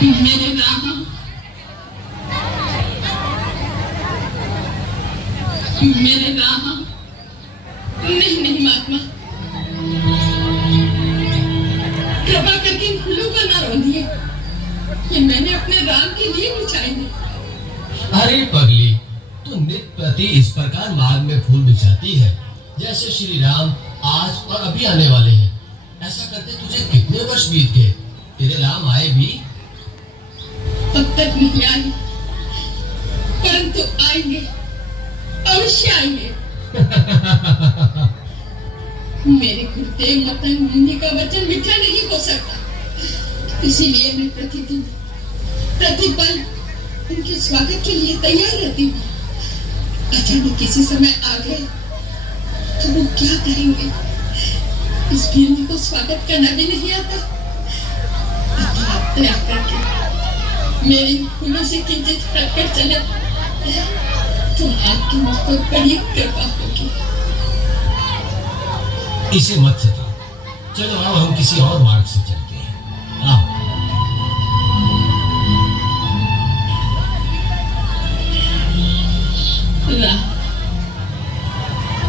मेरे राम, मेरे राम, नहीं नहीं महात्मा, कृपा करके इन फूलों का ना रोनिए। ये मैंने अपने राम के लिए बिछाए हैं। अरे पगली, तू नित्य प्रति इस प्रकार मार्ग में फूल बिछाती है जैसे श्री राम आज और अभी आने वाले हैं। ऐसा करते तुझे कितने वर्ष बीत गए? तेरे राम आए भी? अब तक नहीं आए, परंतु आएंगे, अवश्य आएंगे। मेरे गुरुदेव मतंग मुनि का वचन मीठा नहीं हो सकता, इसीलिए मैं प्रतिदिन प्रतिपल उनके स्वागत के लिए तैयार रहती हूँ। अचानक किसी समय आ गए तो वो क्या करेंगे, इस वीर को स्वागत करना भी नहीं आता। आप दया करके मेरे फूलों से किंचित हटकर चले तो आपकी मुझ पर बड़ी कृपा होगी। इसे मत सताओ, चलो आओ हम किसी और मार्ग से चलते हैं। आओ।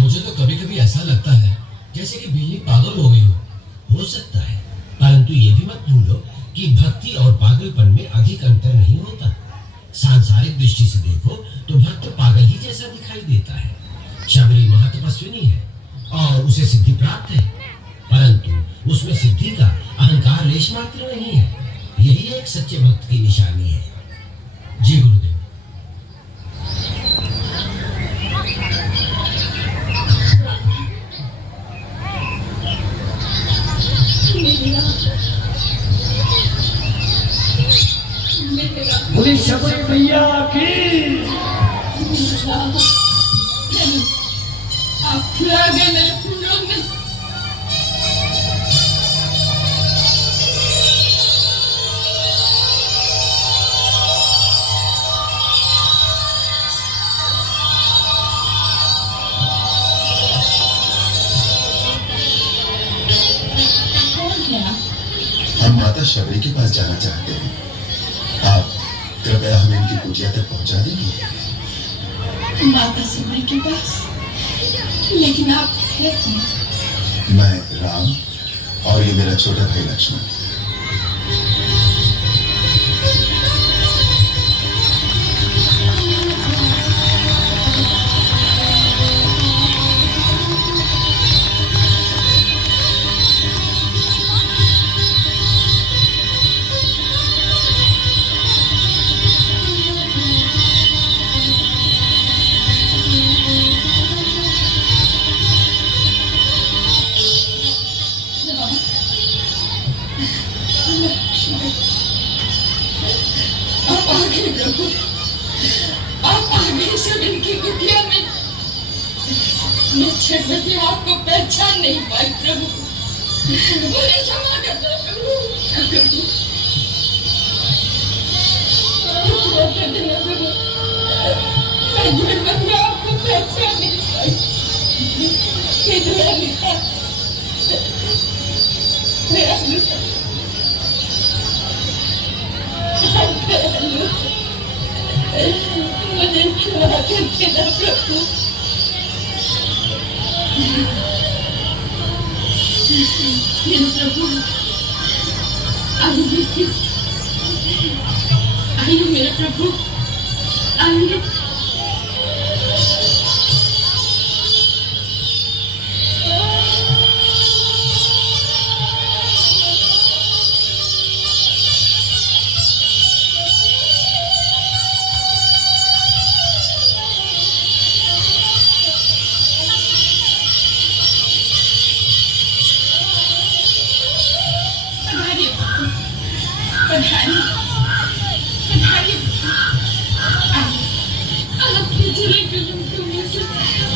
मुझे तो कभी कभी ऐसा लगता है जैसे कि बिल्ली पागल हो गई हो सकता है, परंतु ये भी मत भूलो कि भक्ति और पागलपन में अधिक अंतर नहीं होता। सांसारिक दृष्टि से देखो तो भक्त पागल ही जैसा दिखाई देता है। शबरी महातपस्विनी है और उसे सिद्धि प्राप्त है, परंतु उसमें सिद्धि का अहंकार लेश मात्र नहीं है। यही एक सच्चे भक्त की निशानी है। जी गुरुदेव। बोली शबरी मैया की। आप खिला गए मेरे फूलों में। हम माता शबरी के पास जाना चाहते हैं। आप कृपया हमें इनकी कुटिया तक पहुंचा देंगे। माता शबरी के पास? लेकिन आप हैं कौन? मैं राम और ये मेरा छोटा भाई लक्ष्मण। आपको पहचान नहीं पाई प्रभु, मुझे क्षमा कर दो प्रभु। मैं आपको पहचान नहीं पाई। मुझे क्षमा कर देना प्रभु। मेरे प्रभु, आइए मेरे प्रभु, आइए।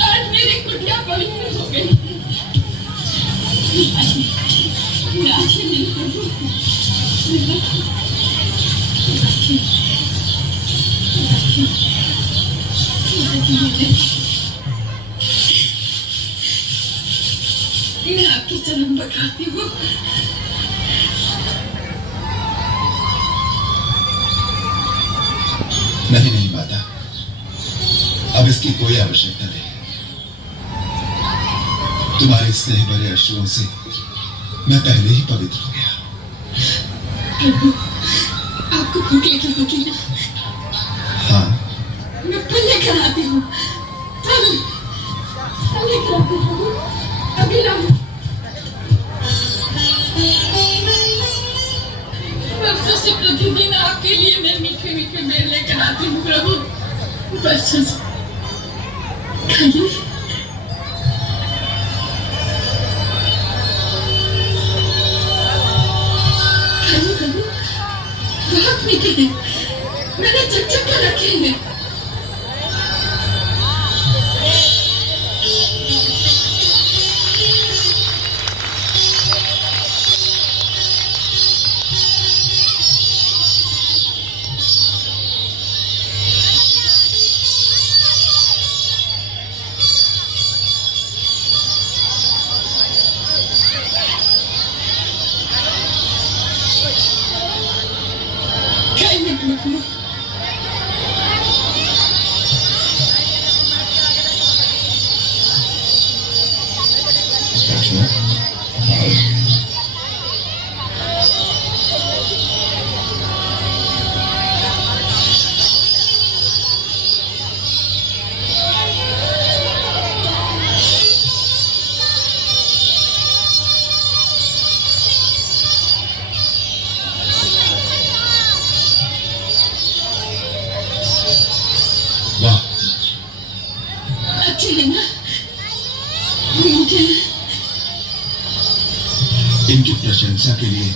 आज मेरी कुटिया पवित्र हो गई। मैं आपके चरण बखाती हूँ। नहीं नहीं माता, अब इसकी कोई आवश्यकता नहीं। तुम्हारे स्नेह भरे अश्रुओं से मैं पहले ही पवित्र हो गया। प्रभु, आपको भूख लगी होगी ना? हाँ, मैं फल लेकर आती हूँ। फल लेकर आती हूँ, अभी लाऊं। वर्षों से प्रतिदिन आपके लिए मैं मीठे मीठे बेर लेकर आती हूँ प्रभु। वर्षों से खाइए। खाइए प्रभु, बहुत मीठे हैं। मैंने चक कर रखे हैं। इनकी प्रशंसा के लिए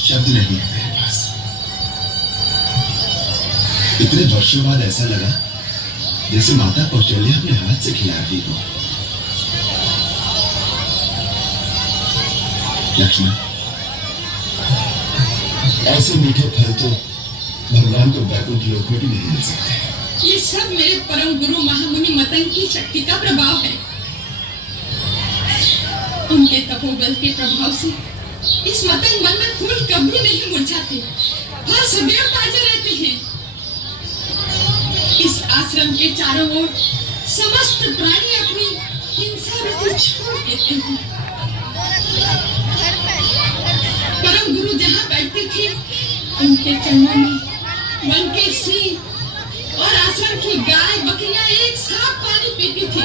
शब्द नहीं है मेरे पास। इतने वर्षों बाद ऐसा लगा जैसे माता कौशल्या अपने हाथ से खिला रही हो। लक्ष्मण, ऐसे मीठे फल तो भगवान को वैकुंठ लोक में भी नहीं मिल सकते। ये सब मेरे परम गुरु महामुनि मतंग की शक्ति का प्रभाव है। उनके तपोबल के प्रभाव से इस मतंग मन में फूल कभी नहीं मुरझाते और सदैव ताजे रहते हैं। इस आश्रम के चारों ओर समस्त प्राणी अपनी हिंसा वृत्ति छोड़ देते हैं। परम गुरु जहाँ बैठते थे, उनके चरणों में वन के सिंह और आश्रम की गाय बकरियां एक साथ पानी पीती थी।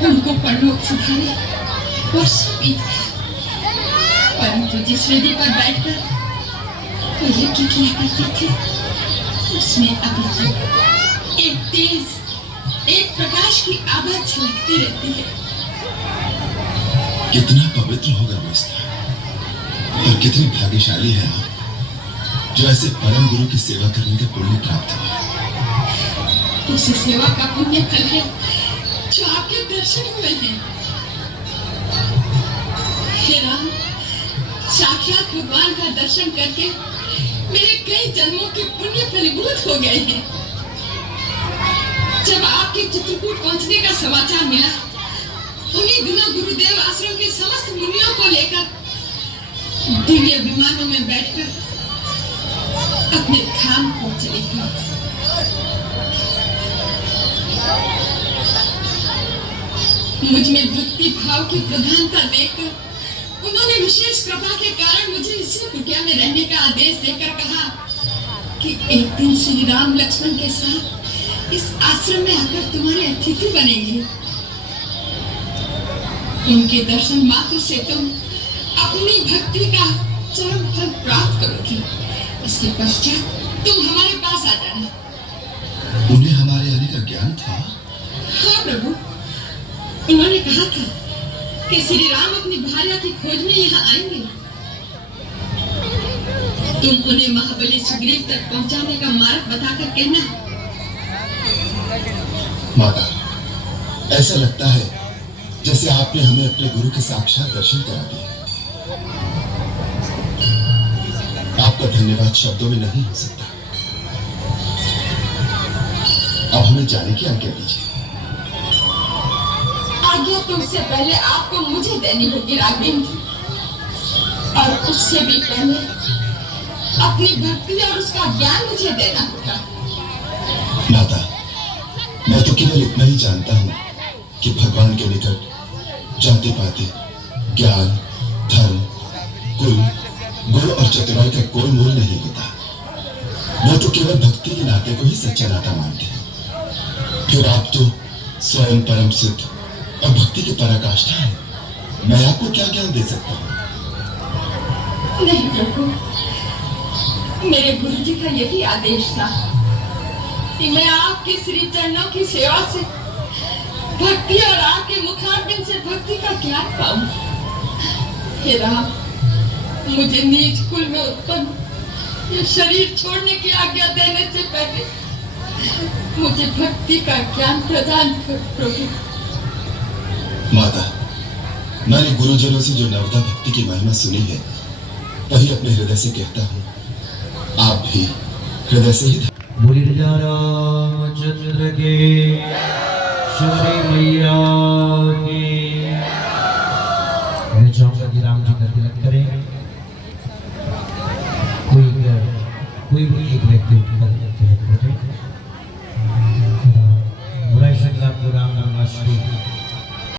उनको परलोक सिखाने वर्षों बीत गए, परंतु जिस वेदी पर बैठकर वो यज्ञ किया करते थे, उसमें अभी तक एक तेज, एक प्रकाश की आभा झलकती रहती है। कितना पवित्र होगा वो स्थान, और कितनी भाग्यशाली है आप जो ऐसे परम गुरु की सेवा करने का पुण्य प्राप्त हुआ। उसी सेवा का पुण्य फल है जो आपके दर्शन हुए हैं। हे राम, साक्षात भगवान का दर्शन करके मेरे कई जन्मों के पुण्य फलीभूत हो गए हैं। जब आपके चित्रकूट पहुंचने का समाचार मिला, उन्हीं दिनों गुरुदेव आश्रम के समस्त मुनियों को लेकर दिव्य विमानों में बैठकर अपने धाम को चले गए। मुझ में भक्ति भाव की प्रधानता देखकर उन्होंने विशेष कृपा के कारण मुझे इसी कुटिया में रहने का आदेश देकर कहा कि एक दिन श्री राम लक्ष्मण के साथ इस आश्रम में आकर तुम्हारे अतिथि बनेंगे। उनके दर्शन मात्र से तुम अपनी भक्ति का चरम फल प्राप्त करोगी। इसके पश्चात तुम हमारे पास आ जाना। उन्हें हमारे आने का ज्ञान था? हाँ प्रभु, उन्होंने कहा था कि श्री राम अपनी भार्या की खोज में यहाँ आएंगे। तुम उन्हें महाबली सुग्रीव तक पहुँचाने का मार्ग बताकर कहना। माता, ऐसा लगता है जैसे आपने हमें अपने गुरु के साक्षात दर्शन करा दिए। आपका धन्यवाद शब्दों में नहीं हो सकता। अब हमें जाने की आज्ञा दीजिए। आज्ञा तो उससे पहले आपको मुझे देनी होगी राघवेंद्र, और उससे भी पहले अपनी भक्ति और उसका ज्ञान मुझे देना होगा। माता, मैं तो केवल इतना ही जानता हूँ कि भगवान के निकट जाति पाति, ज्ञान, धर्म, कुल, गुण और चतुराई का कोई मूल नहीं होता। वो तो केवल भक्ति के नाते को ही सच्चा नाता मानते हैं। फिर आप तो स्वयं परम सिद्ध और भक्ति की पराकाष्ठा है। मैं आपको क्या ज्ञान दे सकता हूँ? नहीं प्रभु, मेरे गुरु जी का यही आदेश था कि मैं आपके श्री चरणों की सेवा से भक्ति और आपके मुखारबिंद से भक्ति का ज्ञान पाऊं। हे राम, मुझे नीच कुल में उत्पन्न ये शरीर छोड़ने की आज्ञा देने से पहले मुझे भक्ति का ज्ञान प्रदान कर प्रभु। माता, मैंने गुरुजनों से जो नवदा भक्ति की महिमा सुनी है वही अपने हृदय से कहता हूँ। आप भी हृदय से ही बोली रामचंद्र के, शबरी मैया की। मैं चाहूंगा कि राम जी का तिलक करें। कोई भी एक व्यक्ति उठकर तिलक करें। बुराई सकला राम नमः श्री